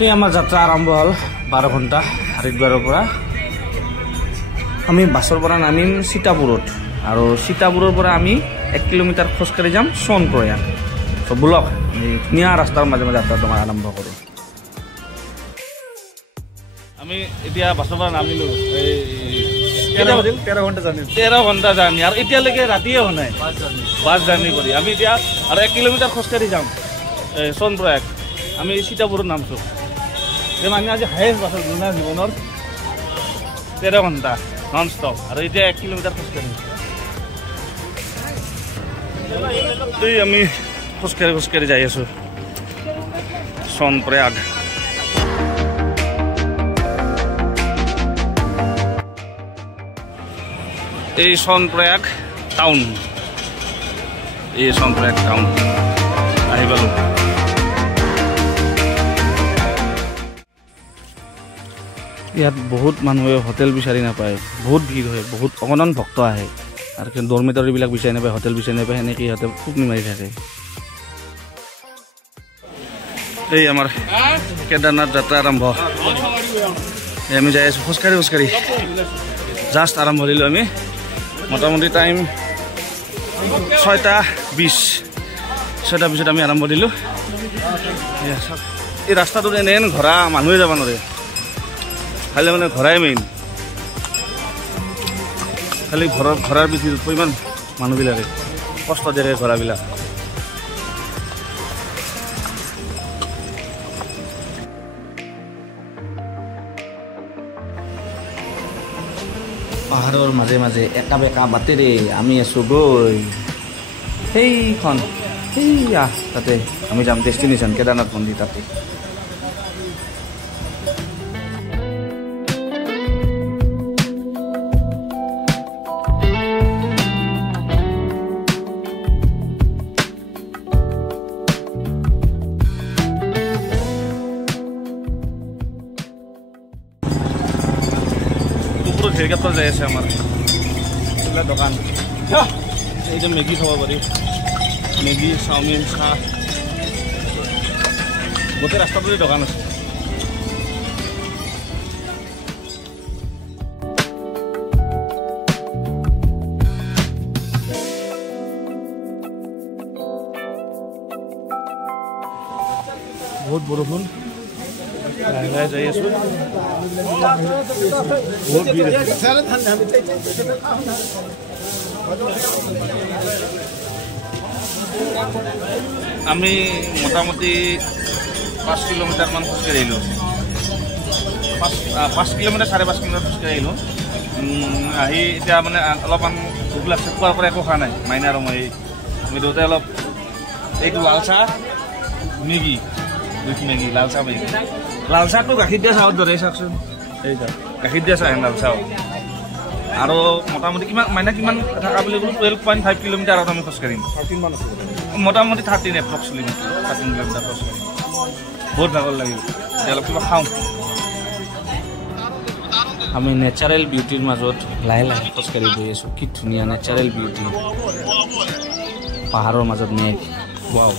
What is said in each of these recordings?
এই আমাৰ যাত্ৰা আৰম্ভ হ'ল 12 ঘণ্টা হৰিদ্বাৰৰ পৰা আমি বাছৰ পৰা নামিম সীতাপুৰত আৰু সীতাপুৰৰ পৰা আমি 1 কিলোমিটাৰ খোজকাঢ়ি যাম সোনপ্ৰয়াগ তো ব্লক ধুনীয়া ৰাস্তাৰ মাজে মাজে যাত্ৰা তোমাৰ আৰম্ভ কৰোঁ আমি এতিয়া বাছৰ পৰা নামিলোঁ এই 13 ঘণ্টা জাৰ্ণি আৰু এতিয়ালৈকে ৰাতিয়ে হোৱা নাই বাছ জাৰ্ণি কৰি আমি এতিয়া আৰু 1 কিলোমিটাৰ খোজকাঢ়ি যাম সোনপ্ৰয়াগ আমি সীতাপুৰত নামছোঁ যে মানে আজি হায়েষ্ট বাছৰ জীৱনৰ 13 ঘণ্টা নন ষ্টপ আৰু এতিয়া 1 কিলোমিটাৰ খোজকাঢ়ি আমি খোজকাঢ়ি যাই আছোঁ সোনপ্ৰয়াগ এই সোনপ্ৰয়াগ টাউন আহি পালোঁ ইয়াত বহুত মানুহে হোটেল বিচাৰি নাপায় বহুত ভিৰ হয় বহুত অগণন ভক্ত আহে আৰু ডৰমেটৰীবিলাক বিচাৰি নাপায় হোটেল বিচাৰি নাপায় সেনেকৈ সিহঁতে খুব নিমাৰি থাকে এই আমাৰ কেদাৰনাথ যাত্ৰা আৰম্ভ আমি যাই আছোঁ খোজকাঢ়ি জাষ্ট আৰম্ভ কৰিলোঁ আমি মোটামুটি টাইম 6:20 আমি আৰম্ভ দিলোঁ এই ৰাস্তাটোত এনে ঘৰা মানুহে যাব নোৱাৰে খালি মানে ঘৰাই মেইন খালি ঘৰৰ ভিতৰত ইমান মানুহবিলাকে কষ্ট দিয়ে ঘৰাবিলাক পাহাৰৰ মাজে মাজে একা বেকা বাটেৰে আমি আছোঁ গৈ সেইখন সেইয়া তাতে আমি যাম ডেষ্টিনেশ্যন কেদাৰনাথ মন্দিৰ তাতে হেলিকপ্টাৰ যাই আছে আমাৰ এইবিলাক দোকান এইটো মেগী খাব পাৰি মেগী চাওমিন চাহ গোটেই ৰাস্তাটোতে দোকান আছে বহুত বৰষুণ লাহে লাহে যাই আছোঁ বহুত ভিৰ আমি মোটামুটি 5 কিলোমিটাৰমান খোজকাঢ়ি আহিলোঁ 5 কিলোমিটাৰ 5.5 কিলোমিটাৰ খোজকাঢ়ি আহিলোঁ আহি এতিয়া মানে অলপমান ভোক লাগছে খোৱাৰ পৰা একো খোৱা নাই মাইনা আৰু মই আমি দুয়োতে অলপ এইটো লাল চাহ মেগী লাল চাহ মেগী লাল চাহটো গাখীৰ দিয়া চাহত ধৰে চাওকচোন এই গাখীৰ দিয়া চাহ লাল চাহ আৰু মোটামুটি কিমান মাইনা কিমান থকা বুলি ক'লোঁ 12.5 কিলোমিটাৰ আৰু আমি খোজকাঢ়িম মোটামুটি 13 এপ্ৰক্সিমেটলি 13 কিলোমিটাৰ খোজকাঢ়িম বহুত ভাগৰ লাগিল এতিয়া অলপ কিবা খাওঁ আমি নেচাৰেল বিউটিৰ মাজত লাহে লাহে খোজকাঢ়ি গৈ আছোঁ কি ধুনীয়া নেচাৰেল বিউটি পাহাৰৰ মাজত মেঘ ৱাও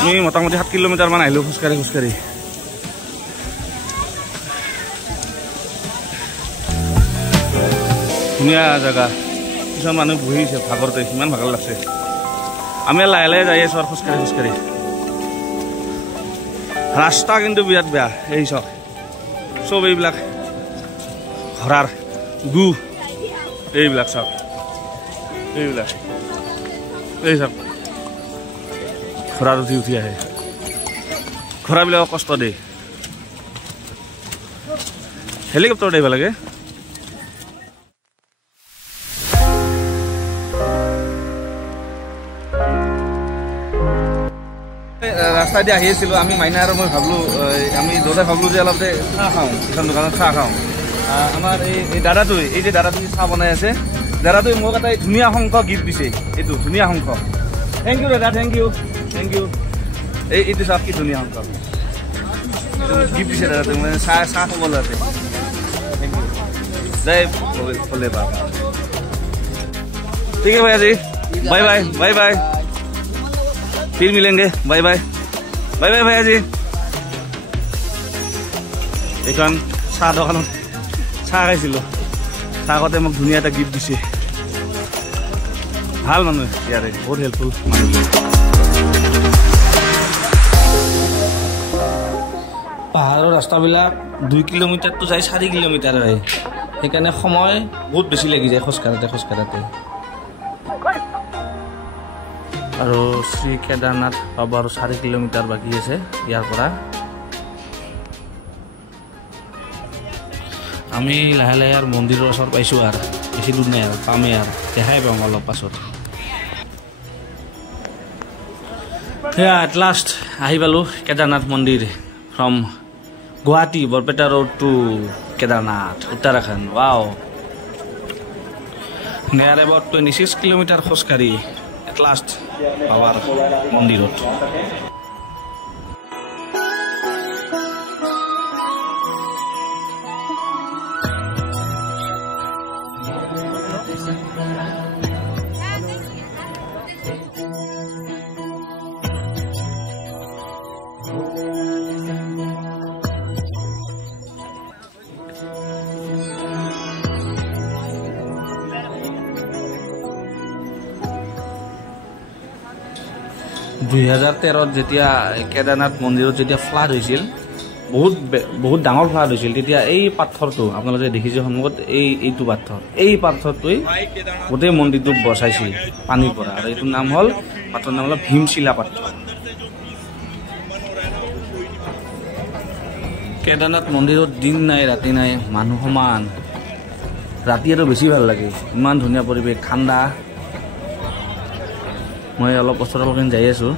আমি মোটামুটি 7 কিলোমিটাৰমান আহিলোঁ খোজকাঢ়ি ধুনীয়া জেগা কিছুমান মানুহ বহিছে ভাগৰতে কিমান ভাগৰ লাগছে আমি লাহে লাহে যাই আছোঁ আৰু খোজকাঢ়ি ৰাস্তা কিন্তু বিৰাট বেয়া এই চব এইবিলাক ঘৰাৰ গু এইবিলাক চব এই চব ঘোঁৰাত উঠি আহে ঘোঁৰাবিলাকক কষ্ট দিয়ে হেলিকপ্টাৰত আহিব লাগে ৰাস্তা দি আহি আছিলোঁ আমি মাইনা আৰু মই ভাবিলোঁ আমি দুটাই ভাবিলোঁ যে অলপ চাহ খাওঁ এখন দোকানত চাহ খাওঁ আমাৰ এই দাদাটোৱে যে চাহ বনাই আছে দাদাটোৱে মোক এটা ধুনীয়া শংখ গিফ্ট দিছে এইটো ধুনীয়া শংখ থেংক ইউ দাদা থেংক ইউ এইটো চাহ কি ধুনীয়া শংখ গিফ্ট দিছে দাদাটোৱে মানে চাহ খাবলৈ আছে থেংক ইউ জয় ভোলে বাবা ठीक है भैया जी बाय बाय बाय बाय फिर मिलेंगे बाय बाय बाय बाय भैया जी এইখন চাহ দোকানত চাহ খাইছিলোঁ। চাহ খাওঁতে মোক ধুনীয়া এটা গিফ্ট দিছে। ভাল মানুহ ইয়াৰে, বহুত হেল্পফুল মানুহ। পাহাৰৰ ৰাস্তাবিলাক 2 কিলোমিটাৰটো যায় 4 কিলোমিটাৰ হয়, সেইকাৰণে সময় বহুত বেছি লাগি যায় খোজকাঢ়াতে। আৰু শ্ৰী কেদাৰনাথ পাব আৰু 4 কিলোমিটাৰ বাকী আছে ইয়াৰ পৰা। আমি লাহে লাহে আৰু মন্দিৰৰ ওচৰত পাইছোঁ আৰু বেছি দূৰ নাই আৰু পামেই আৰু দেখাই পাম অলপ পাছত। সেয়া এট লাষ্ট আহি পালোঁ কেদাৰনাথ মন্দিৰ from Guwahati Barpeta road to Kedarnath Uttarakhand. Wow, near about 26 kilometre খোজকাঢ়ি এট লাষ্ট পাৱাৰ মন্দিৰত। দুই 2013 যেতিয়া কেদাৰনাথ মন্দিৰত যেতিয়া ফ্লাড হৈছিল, বহুত ডাঙৰ ফ্লাড হৈছিল, তেতিয়া এই পাথৰটো আপোনালোকে দেখিছে সন্মুখত, এইটো পাথৰ, এই পাথৰটোৱে গোটেই মন্দিৰটোক বচাইছিল পানীৰ পৰা। আৰু এইটোৰ নাম হ'ল, পাথৰৰ নাম হ'ল ভীমশিলা পাথৰ। কেদাৰনাথ মন্দিৰত দিন নাই ৰাতি নাই, মানুহ সমান। ৰাতি আৰু বেছি ভাল লাগে, ইমান ধুনীয়া পৰিৱেশ, ঠাণ্ডা। মই অলপ ওচৰলৈকে যাই আছোঁ,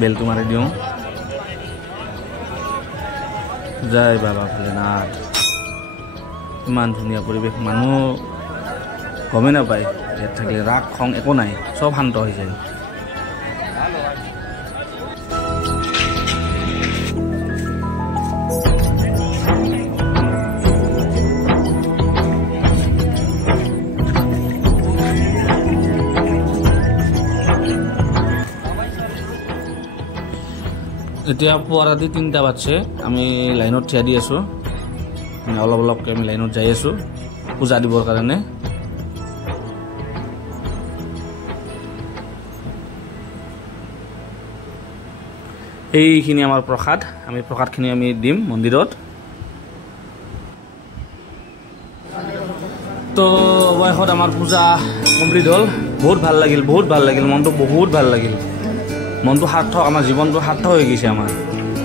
বেলটো মাৰি দিওঁ। জয় বাবা ভোলেনাথ। ইমান ধুনীয়া পৰিৱেশ, মানুহ গমেই নাপায় ইয়াত থাকিলে। ৰাগ খং একো নাই, চব শান্ত হৈ যায়। এতিয়া পুৱাৰ ৰাতি 3টা বাজছে, আমি লাইনত থিয়া দি আছোঁ, অলপকৈ আমি লাইনত যাই আছোঁ পূজা দিবৰ কাৰণে। এইখিনি আমাৰ প্ৰসাদ, আমি প্ৰসাদখিনি আমি দিম মন্দিৰত। তো অৱশেষত আমাৰ পূজা কমপ্লিট হ'ল। বহুত ভাল লাগিল, মনটো বহুত ভাল লাগিল। মনটো সাৰ্থক, আমাৰ জীৱনটো সাৰ্থক হৈ গৈছে আমাৰ।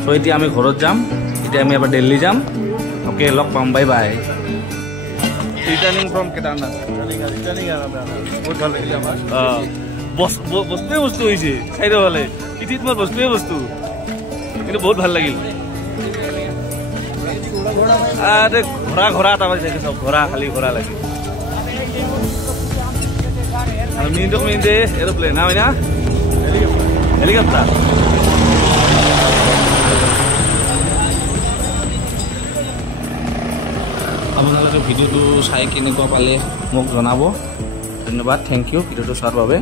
চ' এতিয়া আমি ঘৰত যাম, এতিয়া আমি এবাৰ দিল্লী যাম। অ'কে, লগ পাম, bye bye. Returning from Kedarnath. বহুত ভাল লাগিলে আমাৰ। বস্তুৱে বস্তু হৈছে চাইডৰ ফালে, পিঠিত মোৰ বস্তুৱে বস্তু, কিন্তু বহুত ভাল লাগিল। ঘোঁৰা এটা পাই থাকে, চব ঘোঁৰা, খালি ঘোঁৰা লাগে। আৰু মিনিটে এৰোপ্লেন হয় না, হেলিকপ্টাৰ। আপোনালোকে ভিডিঅ'টো চাই কেনেকুৱা পালে মোক জনাব। ধন্যবাদ, থেংক ইউ ভিডিঅ'টো চোৱাৰ বাবে।